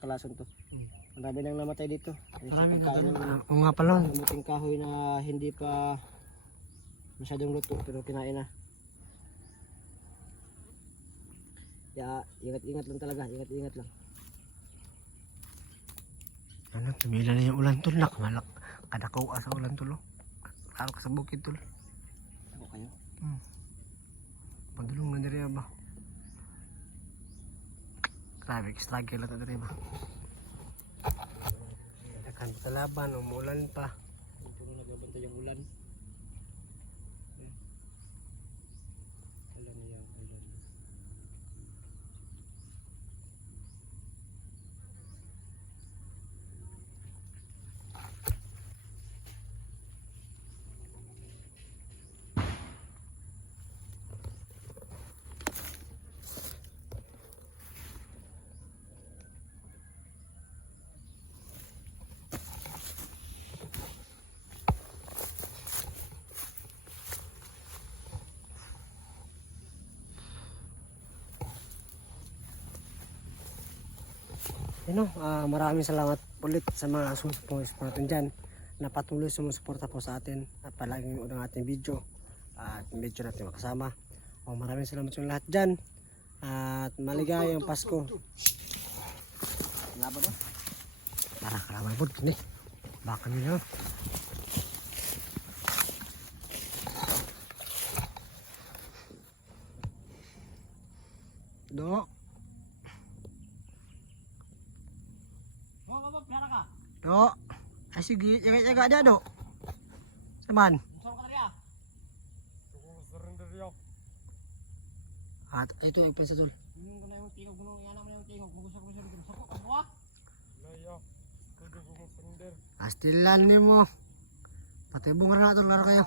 kalason to. Marami nang namatay dito. Marami na doon. Oo nga pala. Muting kahoy na hindi pa masyadong luto pero kinain na. Ya, ingat-ingat lang talaga, ingat-ingat lang. Ano, tumila na yung ulan tol. Nakamalak. Kadakaw sa ulan tol. Lalo ka sa bukid tol. Ano kayo? Padulong na nila ba? Grabe, struggle lang ito rin ba? Akan talaban, umulan pa. Puno nagbabantay ang ulan. Alam niya ang ulan. Maraming salamat ulit sa mga supporters natin dyan na patuloy sumusuporta po sa atin at palaging ng ating video at video natin makasama. Maraming salamat sa lahat dyan at maligayang Pasko. Laban ba? Tara, kalaban po kini. Baka nila. Do. Oh, pera ka. Do. Ay sige, jaga-jaga dia do. Saman. Sama ka na At ito ay pensa tol. Gunung ko na yung tingog, gunung yan naman yung tingog. Kung gusto ko siya ng sakok, ano ka? Pastilan nimo. Patibong ra na tol, laro kayo.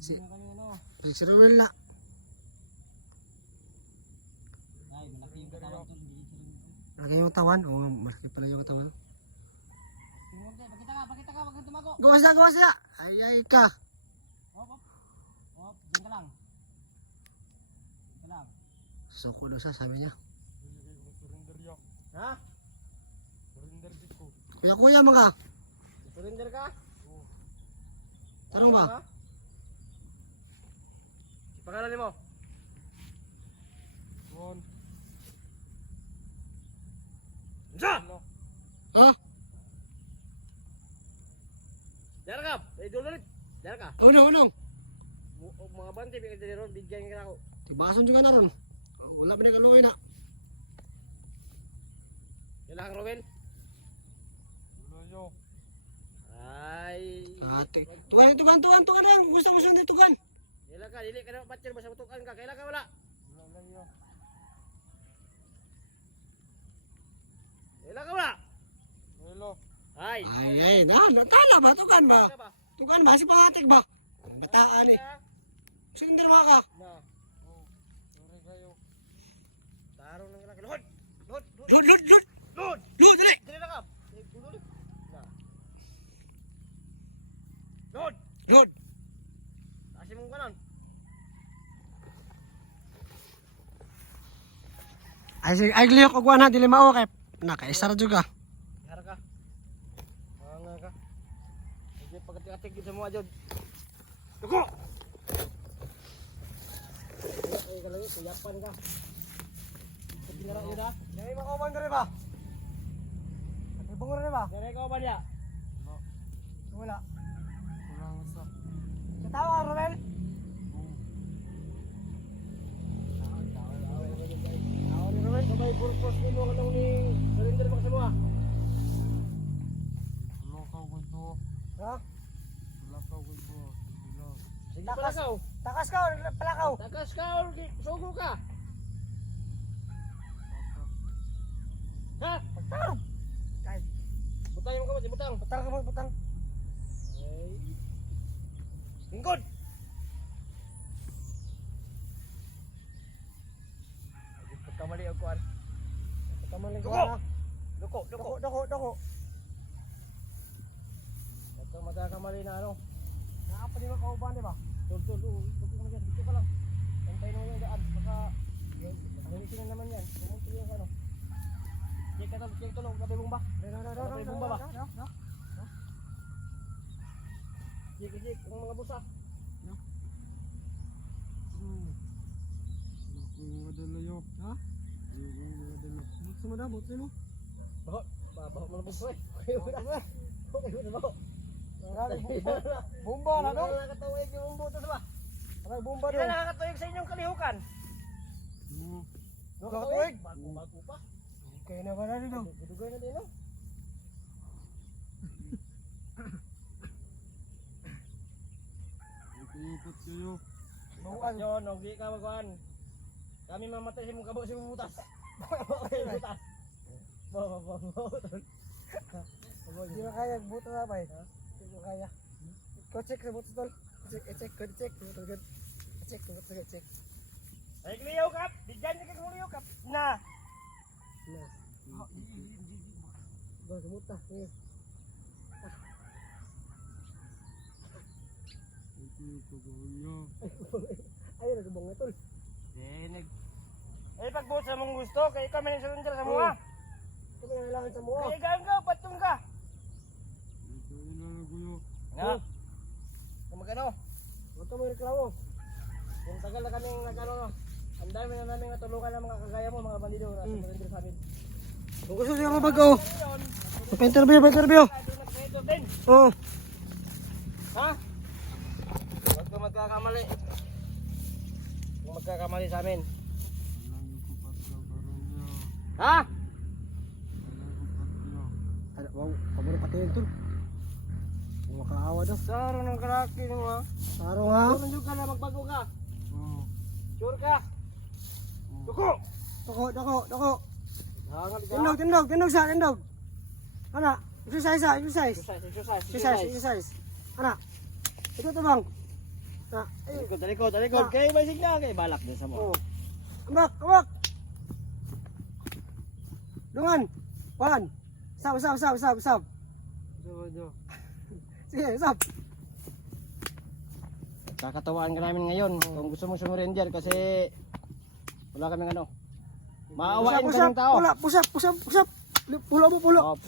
Si si Ruel na. Ay, malaki yung katawan tol. Malaki yung katawan. Oo, malaki pala yung katawan. Tingog din, bakit ka, wag kang tumago. Gawas na. Ay ka. Hop, diyan ka lang. Diyan ka lang. Soko daw siya, sabi niya. Ha? Kuya mga. Surrender ka? Tarong ba? Pangalan mo? Sa! Ha? Diyan ka! Idol ulit! Diyan ka! Unong. Mga bante, bigyan ka ako. Tibason juga na ron. Wala ba nagaloy na. Kailangan Ruben? Ay... Kate. Tugan na. Kung gusto mo sunod tugan. Kailan ka? Dili ka na patyer, basta matukan ka. Kailan ka wala? Kailan ka wala? Ay! Ay. Natala ba? Tugan ba? Tugan ba? Si pangatik ba? Ang bataan eh. Sulinder mga ka. Tarong lang ka. Lord! Lud, dali. Lud. Asin mo kanan. Ay gliyok og wana dili mao kay nakaisar juga. Hara ka. Mga ka. Hindi pagkati-atik sa mga jod. Tuko! Ay ka lang, kuyapan ka. Sa pinarang yun ha? Ay makuman ka ba? Ibong rin ba? Yan ay ikaw ba niya? Wala. Sa tao ka, Romel? May purpose ni mo katong ni surrender mo sa mga. Ha? Sige palakaw. Takas ka, palakaw. Takas ka or sugo ka. Ha? Taro. Butang mo ka, butang. Butang ka mo, butang. Lingkod! Kamali ang kuwan. Kamali ko Duko! na. Doko. Ito magkakamali na ano. Nakapa di makauban, di ba? Tul. Huwag ka dyan. Dito ka lang. Pantayin mo yung daan. Baka gamitin na naman yan. Pumunti yung ano. Check. Check ka to, check to, labay bumba. Labay bumba ba? Check, ang mga busa. Mga dalayo. Ha? Butsi mo daw, butsi mo. Baho, baho mo na buso eh. Okay mo na baho. Bumba na daw. Nakakatuwid yung butas ba? Parang bumba Hindi na nakakatuwid sa inyong kalihukan. Nakakatuwid? Bago pa. Okay na ba na rin daw? Dugay na din no? Ikayupat kayo. Dapat yun, huwag di ka magkuhan. Kami mamatay si mong kabo si butas. Mamatay si butas. Hindi mo kaya, buto na ba eh? Hindi mo kaya. Ikaw check sa buto tol. Check, buto good. Check, buto good, check. Ay, kliyaw kap! Di dyan niya kagmuliyaw kap! Na! Na. Ba, sumuta. Ayun, nagabong na tol. Dinig. Ay, pagbuot sa mong gusto, kay ikaw may surrender sa mga. Ito ba yung kailangan sa mua? Kay ganggaw, patong ka! Na! Kung magano, Huwag ka mo yung reklamo. kung tagal na kaming nagano, no, ang dami na namin natulungan ng mga kagaya mo, mga bandido na surrender sa amin. Kung gusto siya mabago. Ngayon, Pa-interview. doon na pa din. Oo. Ha? Huwag ka magkakamali. Huwag magkakamali sa amin. Ha? Wow, kaburo pati yun tol. Kung makaawa daw. Saro ng karaki nyo ha? Saro nga. Sure ka na magbago ka? Sure ka? Duko! Dako. Hangat ka? Tindog sa. Ana, exercise. Exercise. Ana. Ito to bang. Na, Talikod. Kay may signa kay balak din sa mo. oh. Ambak. Dungan. Wan. Sab. Sige, sab. Kakatawaan ka namin ngayon kung gusto mong sumurrender kasi wala kaming ano. Maawain kaming tao. Push up. Pulo mo. Oh.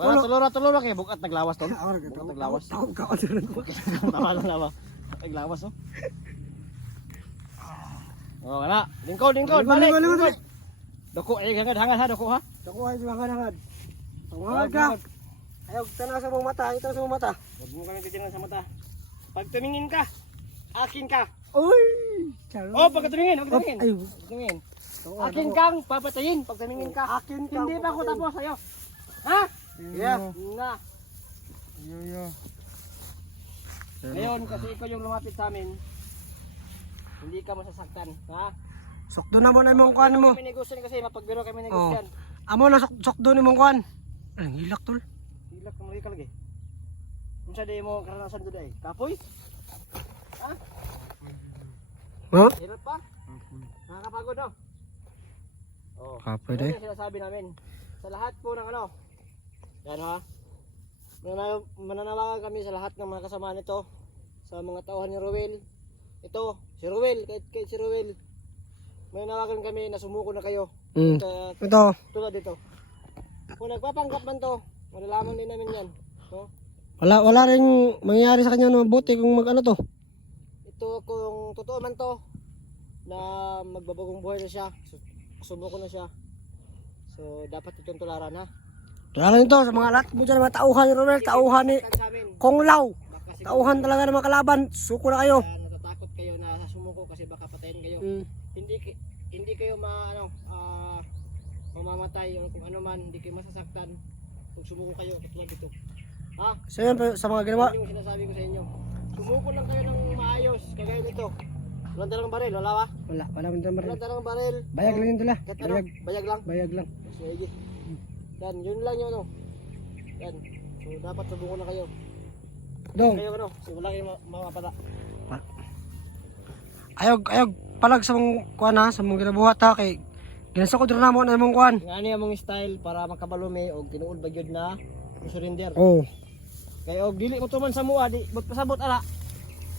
Wala tulura kay bukat naglawas tol. Naglawas. Tawa lang lawa. Naglawas oh. Oh, na. Lingkod, balik. Balik. Doko ay hangad ha, doko ha. Dako ay hangad. Hangad ka. Ayaw, tanaw sa mong mata. Ito sa mong mata. Huwag mo kami titingnan sa mata. Pag tumingin ka, akin ka. Uy! Oh, pag tumingin, huwag tumingin. Ay, Tumingin. Akin kang papatayin pag tumingin ka. akin ka. Hindi pa ako tapos sa'yo. Ha? Yeah. Na. Ngayon, kasi ikaw yung lumapit sa amin, hindi ka masasaktan. Ha? Sukdo na mo na mong kuan mo. Kami negosyan kasi mapagbiro kami negosyan. Amo na sukdo ni mong kuan. Ang hilak tol. Hilak ka malagi ka lagi. Kung sa di mo karanasan doon ay, kapoy? Ha? Ha? Hirap pa? Nakakapagod no? Oh. Kapoy Yan yung sinasabi namin. Sa lahat po ng ano, yan ha. Mananawagan kami sa lahat ng mga kasama nito. Sa mga tauhan ni Ruel. Ito, si Ruel, kahit si Ruel. Mananawagan kami na sumuko na kayo. Ito. Tulad dito. Kung nagpapanggap man to, malalaman din namin yan. No? Wala ring mangyayari sa kanya no buti kung ano to. Ito kung totoo man to na magbabagong buhay na siya, sumuko na siya. So dapat itong tularan ha. Tularan ito sa mga lahat mo dyan, mga tauhan ni Ronel, tauhan ni Masaktan sa amin. Kong Lao. Baka siguro, Tauhan talaga ng mga kalaban. Suko na kayo. natatakot kayo na sumuko kasi baka patayin kayo. Hindi kayo mamamatay o kung ano man, hindi kayo masasaktan pag sumuko kayo katulad dito. Ha? So yan sa mga ginawa. Yan yung sinasabi ko sa inyo. Sumuko lang kayo ng maayos, kagaya nito. Walang dalang baril, wala ba? Wala man tamar. Walang dalang baril. Bayag lang yun tala. Kahit ano, bayag lang. Bayag lang. Sige. Yan, yun lang yun ano. Yan. So, dapat sumuko na kayo. Dong. Kayo ano, kasi wala kayong mamapala. Ayog palag sa mong kuan ha, sa mong ginabuhat ha kay ginasakod ra namo na mong kuan. Nga niya mong style para makabalumi o tinuod ba yun na surrender. Oh, Kaya og dili mo tuman sa mua, di but pasabot ala.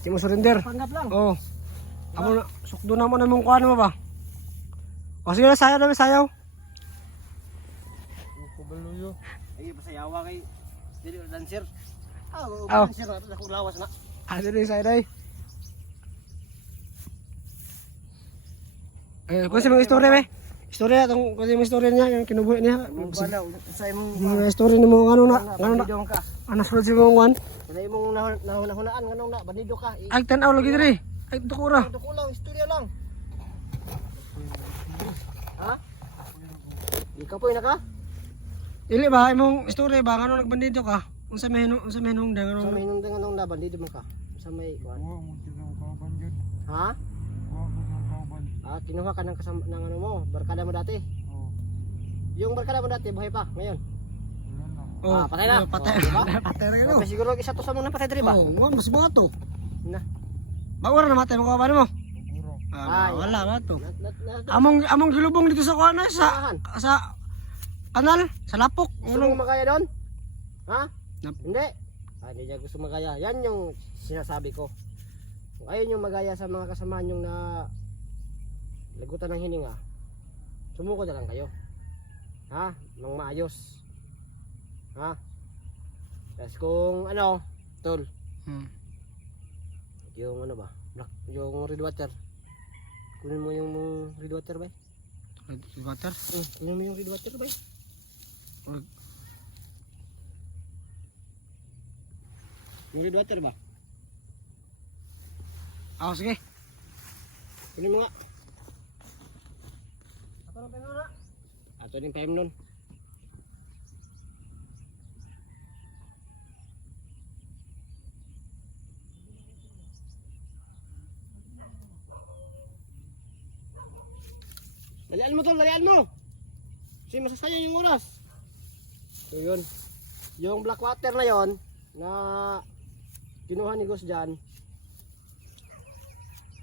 di mo surrender. Panggap lang. Oh. Amo na sukdo namo na mong kuan mo ba? O sige na sayaw. Daluyo. Sige, pasayawa kay dili dancer. Oh. Dancer na ako lawas na. Ano rin sa'yo day? Kasi mga istorya be. Istorya itong kasi mga istorya niya, yung kinubuhay niya. Ang bala, sa imong Mga istorya ni mo ano na, bandido ka. ano sulod si mong wan. Ano imong nahunaan nganong na bandido ka. Ay tanaw lagi diri. Ay tukura. Ito ko lang, istorya lang. Ha? Ikaw po na ka? Dili ba imong istorya ba ngano nagbandido ka? Unsa may nung dang Sa may ano? hinungdan nganong na bandido mo ka. Sa may kuan. Wa mo sinang kauban yun. Ha? Wa mo sinang kauban. Kinuha ka ng kasama ng ano mo, barkada mo dati. Oh. Yung barkada mo dati buhay pa ngayon. Yan na. Patay na. Patay. Oh, diba? Patay ra gino. Siguro isa to sa mga napatay diri ba? Oh, wa mas mo to. Na. Bawara na matay mo ka ba mo? Siguro. Ay, Wala na to. Na. Among gilubong dito sa kuan sa Samahan. kanal, sa lapok. Gusto mo magaya doon? Ha? Nap- Hindi. Hindi niya gusto magaya. Yan yung sinasabi ko. Kung ayaw yung magaya sa mga kasamahan yung na lagutan ng hininga, sumuko na lang kayo. Ha? Nang maayos. Ha? Tapos kung ano, tol, yung ano ba? Yung red water. Kunin mo yung red water ba? Water. Kunin mo yung red water ba? Yung red water ba? Oh, sige. Kunin mo nga. Ato rin pa nun. Dalian mo tol, dalian mo. Kasi masasayang yung oras. So yun. Yung black water na yon na kinuha ni Gus dyan.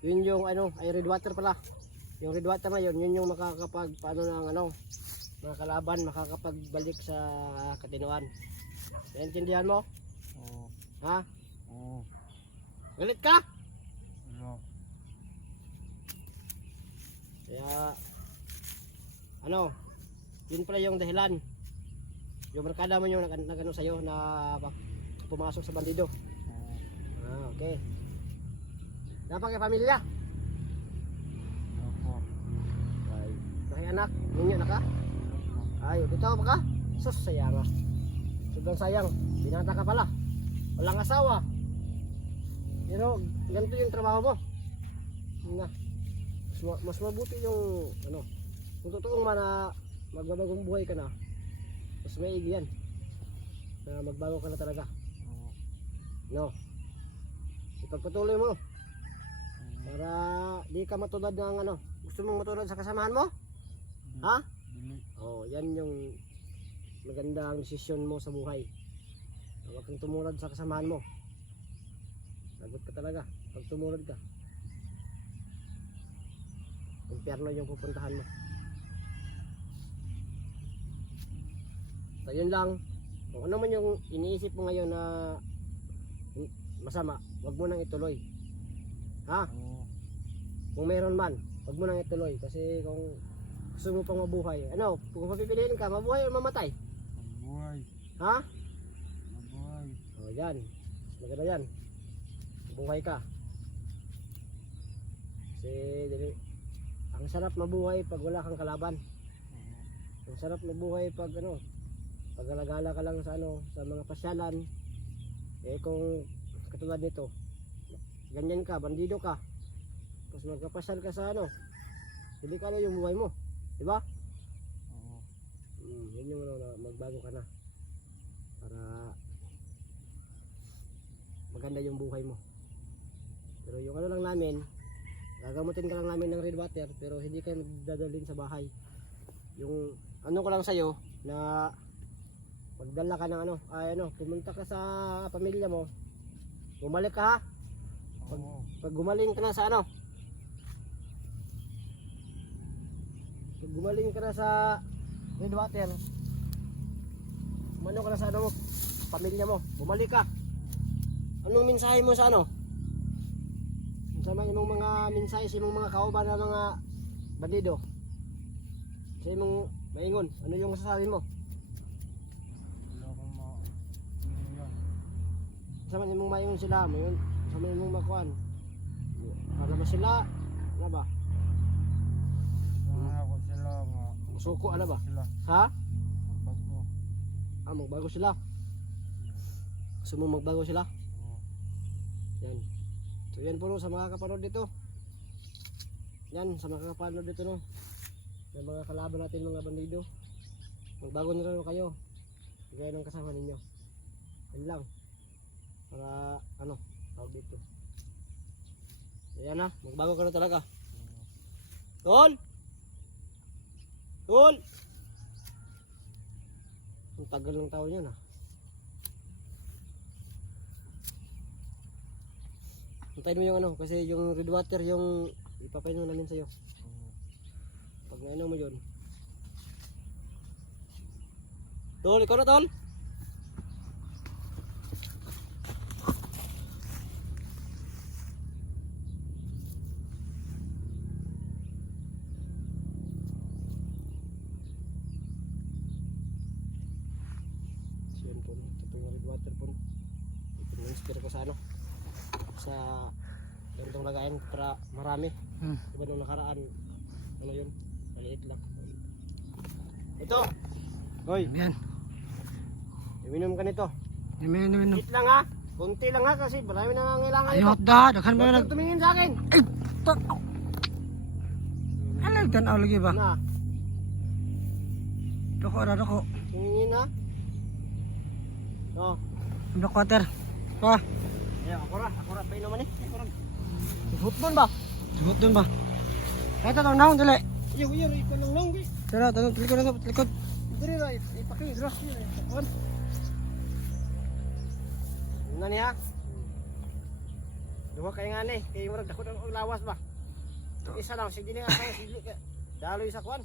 Yun yung ano, ay red water pala. Yung red water na yun yung makakapag paano ng ano, mga kalaban makakapagbalik sa katinuan. Naintindihan mo? Oo. Ha? Oo. Galit ka? Wala. Kaya ano, yun pala yung dahilan. Yung barkada mo yung nagano sa'yo na pumasok sa bandido. Okay. Napakay pamilya. Ako. Ay, anak, ninyo na ka? Ay, dito ka pa ka? Sus, sayang ah. Sobrang sayang. Binata ka pala. Walang asawa. Pero, ganito yung trabaho mo. Na, mas mabuti yung, ano, kung totoong na magbabagong buhay ka na, mas maigi yan. Na magbago ka na talaga. No. Ipagpatuloy mo. Para di ka matulad ng ano. Gusto mong matulad sa kasamahan mo? Ha? Dili. Oh, yan yung magandang desisyon mo sa buhay. Huwag kang tumulad sa kasamahan mo. Lagot ka talaga pag tumulad ka. Impyerno yung pupuntahan mo. So, yun lang. Kung ano man yung iniisip mo ngayon na masama, wag mo nang ituloy. Ha? Oo. Kung meron man, wag mo nang ituloy. Kasi kung gusto mo pang mabuhay, ano, kung papipiliin ka, mabuhay o mamatay? Buhay. Ha? Buhay. O yan, maganda yan. Buhay ka. Kasi dali, ang sarap mabuhay pag wala kang kalaban. Ang sarap mabuhay pag ano, pag galagala ka lang sa ano, sa mga pasyalan. Eh kung katulad nito, ganyan ka, bandido ka. Tapos magkapasyal ka sa ano, hindi ka ano yung buhay mo. Diba? Oo. Yun yung ano, magbago ka na. Para maganda yung buhay mo. Pero yung ano lang namin, gagamutin ka lang namin ng red water pero hindi ka dadalhin sa bahay. Yung ano ko lang sa'yo na magdala ka ng ano, ay ano, pumunta ka sa pamilya mo, bumalik ka ha. Pag gumaling ka na sa ano, pag gumaling ka na sa red water, umano ka na sa ano mo, pamilya mo, bumalik ka. Anong mensahe mo sa ano? Sa imong mga mensahe sa imong mga kauban na mga bandido? Sa imong maingon, ano yung masasabi mo? Sama nimong mayon sila, mayon. Sama nimong makuan. Para ba sila? Ano ba? Ano ko sila nga. Masuko ano ba? Sila. Ha? Bago. Magbago sila. Gusto mo magbago sila? Yan. So yan po no, sa mga kapanood dito. Yan, sa mga kapanood dito no. Yung mga kalaban natin mga bandido. Magbago na rin kayo. Gaya ng kasama ninyo. Yan lang. Para ano, tawag dito. Ayan na, magbago ka na talaga. Tol! Tol! Ang tagal ng taon yun ah. Antayin mo yung ano, kasi yung red water yung ipapainom namin sa'yo. Pag nainom mo yun. Tol, ikaw na tol! Yan po, ito po yung red water po. Ito yung inspire ko sa ano, sa ganitong lagayan para marami. Diba nung nakaraan, ano yun, maliit lang. Ito! Hoy! Yan. Iminom ka nito. Yan. Maliit lang ha, kunti lang ha kasi marami na ngailangan ito. Ayot da, daghan ba Huwag na? kang tumingin sa akin! Ay! Alam, tanaw lagi ba? Na, Doko. tumingin ha. Oh. Doko water. Ah, Ayan, akura, painuman eh. Hutbon ba? huwag dun ba? Ito to, naon dali. Iyo, ikon lang long. Tara, tanong tulikod na to, tulikod. Diri ra, ipakay, dira. Ano niya? Duha kay nga ni, kay murag dako ng lawas ba? Isa lang, sige niya kaya sige ka. Daloy sa kwan.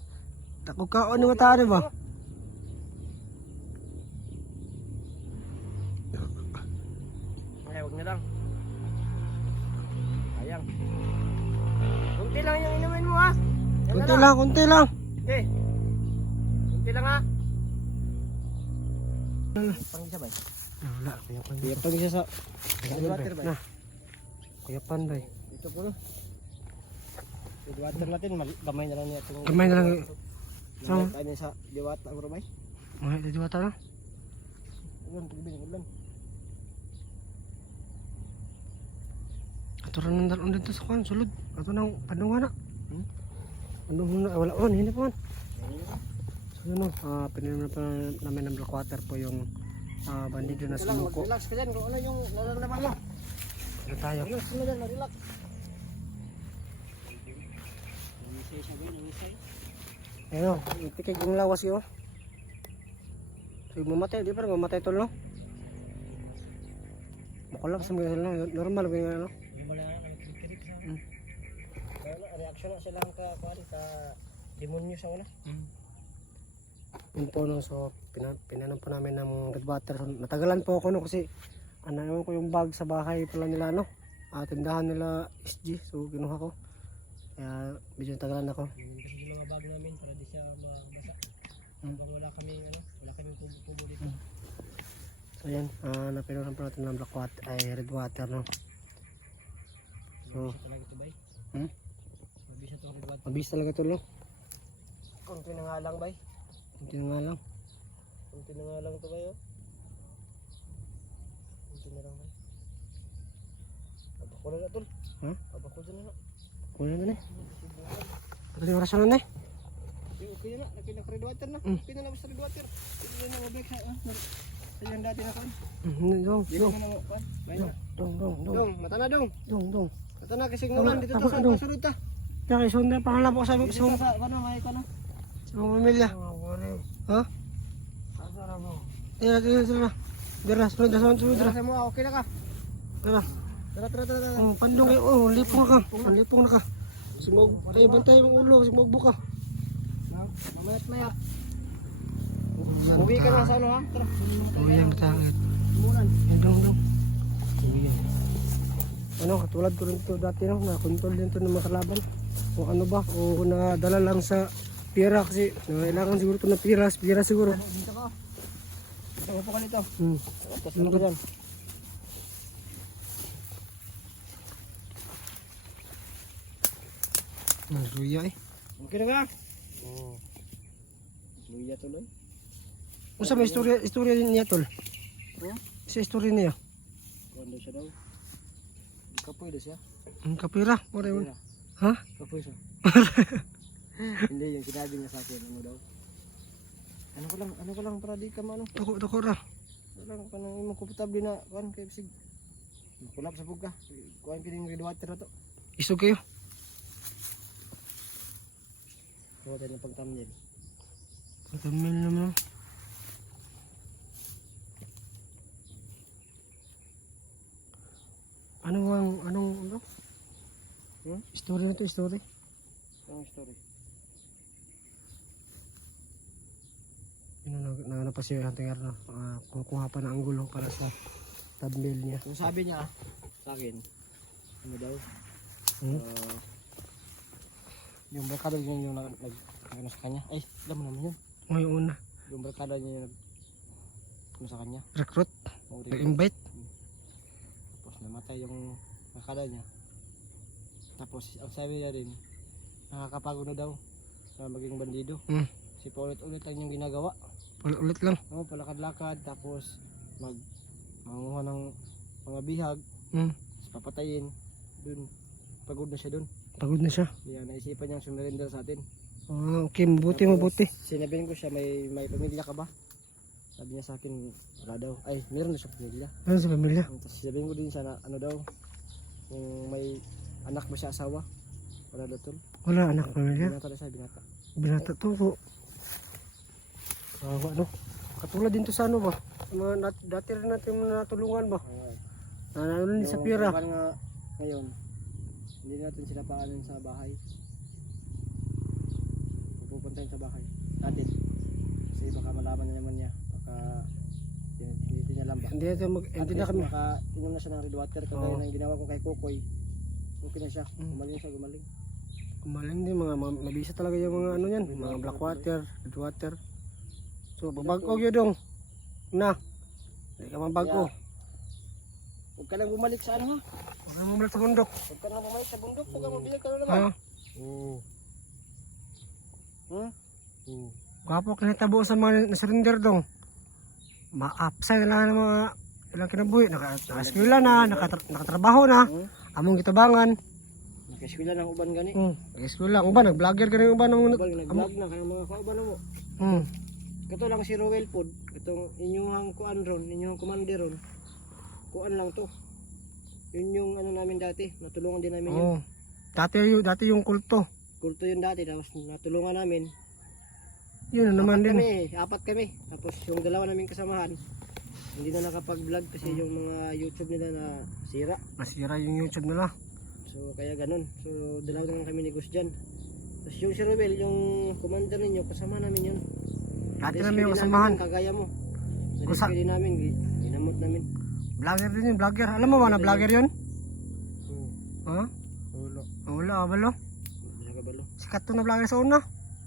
Takog ka, ano mata ba? Ay, wag na lang. Sayang. Kunti lang yung inumin mo ha. Yan na Kunti lang. Eh. Kunti lang ha. Pangisa ba? Wala, kuyapan. Iya pangisa sa Water ba? Kuyapan ba? ito po no. Yung water natin, gamay na lang niya itong... Gamay na lang. So, tayo niya sa diwata, bro bay. Mga ito diwata lang. Ulan, pagbili, ulan. Ito rin nandalon dito sa kwan, sulod. Ito na, panunga na. Hmm? Panunga na, wala on, hindi po. So yun o, pininom na pa namin ng black water po yung bandido na Ika lang, sumuko. mag-relax ka dyan kung ano yung nalalaman mo. Na tayo. Relax mo na dyan, mag-relax. Nangisay siya ba, nangisay? Ayun o, itikig yung lawas yun. So yung mamatay, di ba mamatay tol no? Makulak sa mga no? Normal ba yung ano? Normal na nga, nagkirik sa... Ano, reaction na silang ka, kuhan, ka demonyo sa una. Yun po no, so pinanom po namin ng red water. So, natagalan po ako no kasi ewan ko yung bag sa bahay pala nila no. Tindahan nila SG, so kinuha ko. Kaya medyo natagalan ako. Ganyan kasi yung mga bag namin para di siya mabasa. Habang wala kaming kubo dito. So yan, napinoran po natin ng black water, ay red water no. Mabisa talaga ito bay. Hmm? Mabisa itong red water. Mabis talaga to no. Kunti na nga lang bay. Kunti na nga lang. Kunti na nga lang ito bay oh. Kunti na lang bay. Abako na na tol. Ha? Abako na na. Kunin na na. Ano yung rasyon na na? Okay na na. Laki na red water na. Okay na na basta red water. Hindi na mabalik sa sa yung dati na kan. Dong. Dito na mo kan. Bay na. Dong. Dong, mata na dong. Dong. Mata na kasi ngulan dito ta sa Dong. kasunod ta. Kaya sundar pa lang po sa Dito ta sa kana may kana. pamilya. Ha? Asa ra mo? Tira. Sunod. Tara sa mo, okay na ka. Tara. Tara. Pandong lipong ka. Lipong na ka. Sumog. Ay, bantay mong ulo. Sumogbo ka. Mamayat maya. Yan. Uwi ka na sa ano ha? Tara, mga tayo Uyan ka. kita. Umulan. Dong. Uyan. Ano, katulad ko rin ito dati no, nakontol din ito ng mga kalaban. O ano ba, o nadala lang sa pira kasi kailangan siguro ito na pira siguro. Dito ka. Dito, upo ka dito. Hmm. Tapos ano ka dyan? Luya eh. Okay na ka? Oo. Luya tuloy. Usa may istorya niya tol. Ha? Sa istorya niya. Kuwan daw siya daw. Kapoy daw siya. Ang kapira. Wala Kapoy man. na. Ha? Kapoy siya. Hindi, yung sinabi niya sa akin, ano daw. Ano ko lang para di ka ano. Dako ra. Ano lang, panang imong komportable na, kuwan, kay bisig. Makulap sa buga. Kuwan kining red water na to. Isog kayo. Kuwan tayo ng pang-thumbnail. Patamil naman. Anong ano? Huh? Story na to, story. Ang story. Ano pa si Hunter na kumukuha pa ng anggulo para sa thumbnail niya. Yung sabi niya sa akin, ano daw, Hmm? yung barkada niya yung ano sa kanya. Ay, alam mo naman yun. May una. Yung barkada niya yung ano sa kanya. Recruit. O, Invite. Tapos namatay yung barkada niya. Tapos ang sabi niya rin, nakakapagod na daw na maging bandido. Hmm. Kasi paulit-ulit lang yung ginagawa. Ulit lang. No, palakad-lakad, tapos manguha ng mga bihag, Hmm. tapos papatayin. Dun, pagod na siya dun. Pagod na siya. Kaya naisipan niyang sumirinder sa atin. Ah, okay, mabuti, Tapos, mabuti. Sinabihin ko siya, may pamilya ka ba? Sabi niya sa akin, wala daw. Ay, meron na siya pamilya. Ano sa pamilya? Tapos sinabihin ko din siya na ano daw, kung may anak ba siya asawa. Wala daw tol. Wala anak pamilya. Binata na siya, binata. Binata to, so. Ano? Katulad din to sa ano ba? Dati rin natin natulungan ba? Ano din sa pira. Yung nga ngayon, hindi natin sila paanin sa bahay. Pupuntahin sa bahay natin. Kasi baka malaman na naman niya. Baka hindi niya alam ba. Hindi na At hindi na least kami. nakainom na siya ng red water kagaya Oo. ng ginawa ko kay Kukoy. Okay na siya. Gumaling siya, gumaling. Kumaling din mga mabisa talaga yung mga ano yan, mga black water, red water. So babago yun dong. Na. Hindi ka mabago. Huwag ka lang bumalik sa ano ha. Huwag kang bumalik sa bundok. Huwag ka lang bumalik sa bundok. Huwag ka mabihag ka na naman. Ha? Oo. Ha? Oo. Kapag kinatabo sa mga nasurrender dong. Ma-upside na lang ng mga ilang kinabuhi. Naka-eskwela na, nakatrabaho na. Oh. Among kitabangan. Nakiskwila ng uban gani. Naka-eskwela. Ang ba, nag-vlogger ka rin uban. Uban, nag-vlog na ka ng mga kauban na mo. Kato lang si Rowell Pod. Katong inyuhang kuan ron, inyuhang commander ron. Kuan lang to. Yun yung ano namin dati. Natulungan din namin yun. Oo. Dati yung kulto. Kulto yun dati. Tapos natulungan namin. Yun na naman Apat din. kami, apat kami. Tapos yung dalawa naming kasamahan, hindi na nakapag-vlog kasi yung mga YouTube nila na sira. Nasira yung YouTube nila. So kaya ganun. So dalawa na lang kami ni Gus dyan. Tapos yung si Rowell, yung commander ninyo, kasama namin yun. Dati Rescue namin din yung kasamahan. yun, kagaya mo. Kusa- Rescue din namin, ginamot namin. Vlogger din yun, vlogger. Alam mo ba na vlogger yun? Ha? Wala. Wala, abalo. Wala ka balo. Sikat to na vlogger sa una.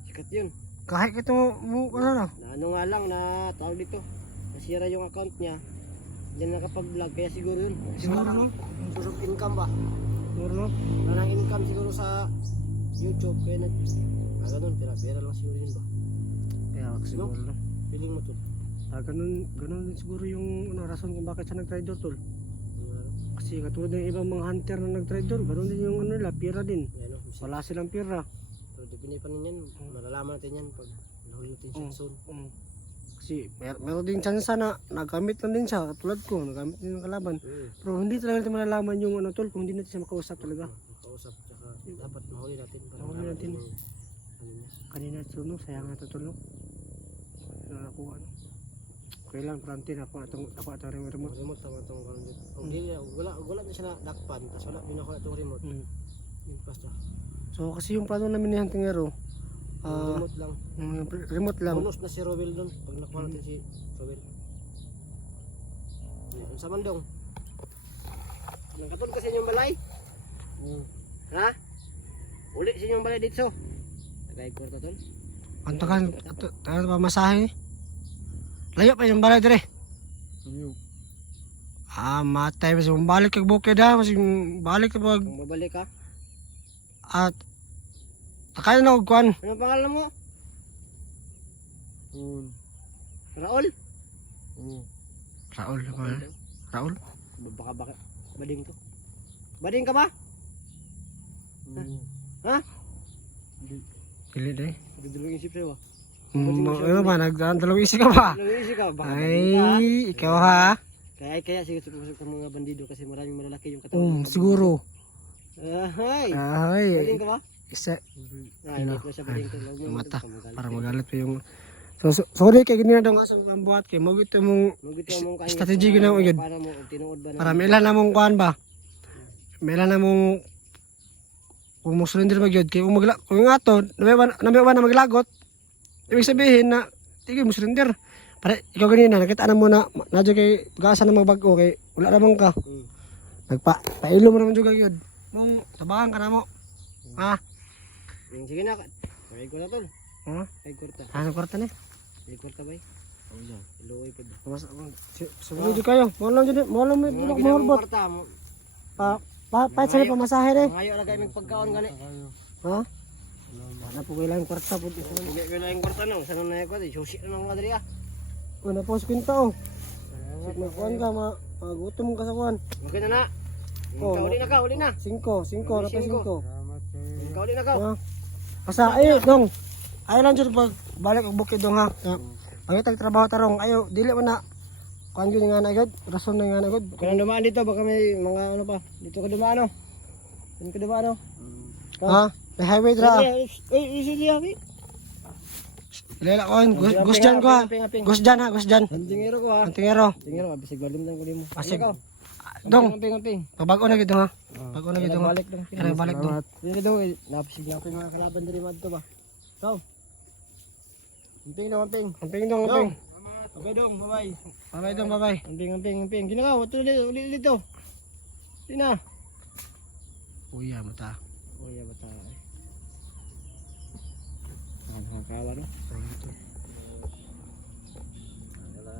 Sikat yun. Kahit ito mo, ano? Na ano nga lang na tawag dito. Nasira yung account niya. Hindi na nakapag-vlog, kaya siguro yun. Kasi Siguro, wala no? nang source of income ba? Wala nang income siguro sa YouTube. Kaya ganun, pera lang siguro yun ba? No? Feeling mo tol. Ganun din siguro yung rason kung bakit siya nag-traitor tol. Kasi katulad ng ibang mga hunter na nag-traitor, ganun din yung ano nila, pira din. Ano, Wala silang pira. so depende pa rin yan. Malalaman natin yan pag nahuli natin siya soon. Kasi meron din chance na nagamit na din siya, katulad ko, nagamit din ng kalaban. Pero hindi talaga natin malalaman yung ano tol kung hindi natin siya makausap talaga. Makausap, tsaka dapat mahuli natin para Mahuli malaman natin. natin yung ano niya. Kanina tulong, sayang na tutulong. Nakakuha. Kailan prante na ako atong remote. Remote tama itong karon dito. Kung di, wala na siya na dakpan, tapos wala din ako na itong remote. Yung basta. So kasi yung plano namin ni Huntingero, Yung remote lang. remote lang. Bonus na si Rowell dun. Pag nakuha natin si Rowell. Yan, sa mandong. Nangkatod ka sa inyong balay? Oo. Ha? Uli sa inyong balay dito. Tagay kwarta tol. Ang tagal pa masahe. Layo pa yung balay dire. Ayaw. Matay mas balik kag bukid ha, mas balik ka pag Kung babalik ka, at Kaya na og kuan. Ano pangalan mo? Raul. Raul? Oo. Raul. Raul daw. Raul. Baka bading to. Bading ka ba? Oo. Ha? Dili day. Dudulungin isip sa'yo ah. Ano ba nagdalawang isip ka ba? Dudulungin isip ka, baka bading ka. Ay, ikaw ha. Kaya sige pumasok ng mga bandido kasi maraming malalaki yung katawan. Siguro. Ay! Ay, Bading ka ba? isa Ay, hindi ko siya bading to. Huwag mo mata. baka magalit. para magalit pa yung sorry kay ganina daw nga sa pambuhat kay mo gito mong Magusto mong kain. strategy ko na mo yun. Para mo tinuod ba para mailan na mong kuan ba? Mailan na mong kung mo surrender magyud kay kung nga to, nabiwa na maglagot. Ibig sabihin na tigay mo surrender. Para ikaw ganina nakita na mo na nadyo kay pag-asa na magbago kay wala naman ka. Pailo mo naman juga yun. Nung tabahan ka na mo. Ha? Sige na. Kaya ko na tol. Ha? Kaya kurta. Ano kwarta ni? Kaya kurta ba eh? Luoy po ba? Mas siguro kayo. Mo lang jud, mo lang Ano ginawa mong kwarta? pa sa pamasahe re. Ngayon na gaming pagkaon gani. Ha? Wala po kailang kwarta pud. Bugay ko lang yung kwarta no. Sana na ko di susi na ng mga diri ah. Una po sa kwinta oh. Sige kuan ka magutom ka sa kuan. Okay na na. Uli na. 5 na Cinco. 5. Salamat kayo. Uli na ka. Basta ayo dong. Ayo lang jud balik og bukid dong ha. Pangitag trabaho tarong ayo dili man na kuan gyud nga na gud. Rason na nga na gud. Kaya dumaan dito baka may mga ano pa. Dito ka dumaan no. Dito ka dumaan no. Ha? The highway dra. Uy, sige abi. Lela on. Gus jan ko. Gus jan ha, gus jan. Tingero ko ha. Tingero. Tingero mabisig balimtan ko limo. Asig. Ikaw. Dong. Amping. Pabago na gid ha. Bago na gid dong. Balik dong. Balik dong. Ano daw napisig na pa mga kalaban diri madto ba. Ikaw. Amping. Amping dong, Dong. amping. Salamat. Bye dong, bye. Bye dong, bye. Amping. Ginagawa to dito. Tina. Uya mata. Oh ya bata. Nakakawa no. Pero wala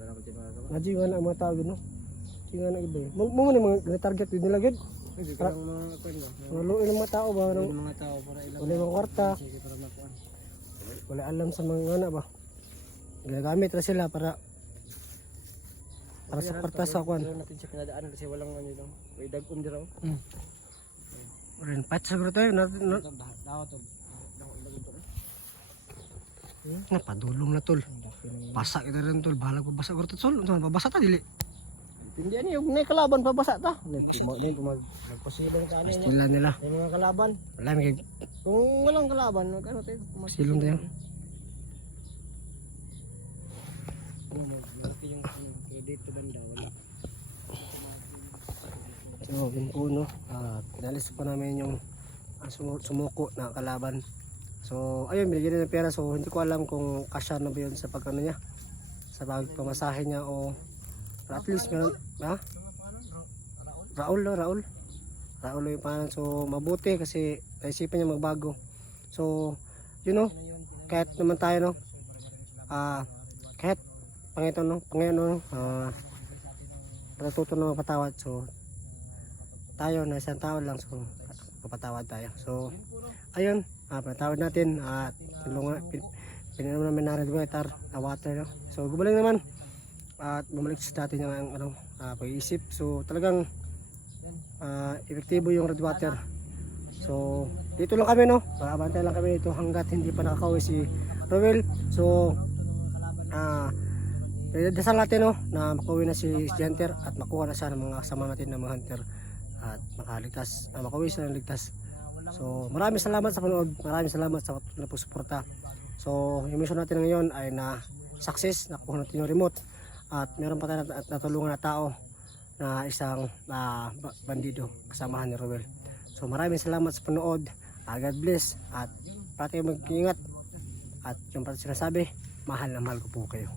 naman din mga Ngaji nga na ang mga tao yun, no? Ngaji nga na iba eh. Mo ni mga target yun nila yun. Hindi ko lang mga kwan ba. Mga luin ng mga tao ba? Yung mga tao para ilang. Wala mga kwarta. Sige para makuan. Wala alam sa mga nga na ba? Ginagamit na sila para sa kwarta sa kwan. Wala natin siya pinadaan kasi walang ano dito. May dagom dito. Rin patch siguro tayo. Daw to. Napadulong na tol. Basa kita rin tol. Bahala ko basa ko rin tol. Babasa ta dili. Depende yan yung may kalaban pabasa ta. Pabasa ta. Magpasilong ta niya. Pastila nila. May mga kalaban. Wala may Kung walang kalaban, ano tayo? silong tayo. Ano, malaki yung ano, pero dito banda wala. So yun po no. Pinalis po namin yung sumuko na kalaban. So ayun, binigyan niya ng pera. So hindi ko alam kung kasya na ba yun sa pagkano niya. Sa pagpamasahe niya o at least meron. Ha? Raul. Raul yung pangalan. So mabuti kasi naisipan niya magbago. So you know, kahit naman tayo no. Kahit Panginoon no. Natuto na magpatawad. So tayo na isang tao lang, so mapatawad tayo. So ayun, patawad natin at pinanong namin na red water, water no? So gumaling naman at bumalik sa dati niya ng pag-iisip. So talagang epektibo yung red water. So dito lang kami no, bantay lang kami dito hanggat hindi pa nakakauwi si Roel. So dasal natin no, na makauwi na si Hunter at makuha na siya ng mga kasama natin ng mga hunter at makaligtas, makauwi siya ng ligtas. So maraming salamat sa panood, maraming salamat sa patuloy na pagsuporta. So yung mission natin ngayon ay na success, nakuha natin yung remote at meron pa tayo natulungan na tao na isang bandido kasamahan ni Roel. So maraming salamat sa panood, God bless at pati mag-ingat at yung pati sinasabi, mahal na mahal ko po kayo.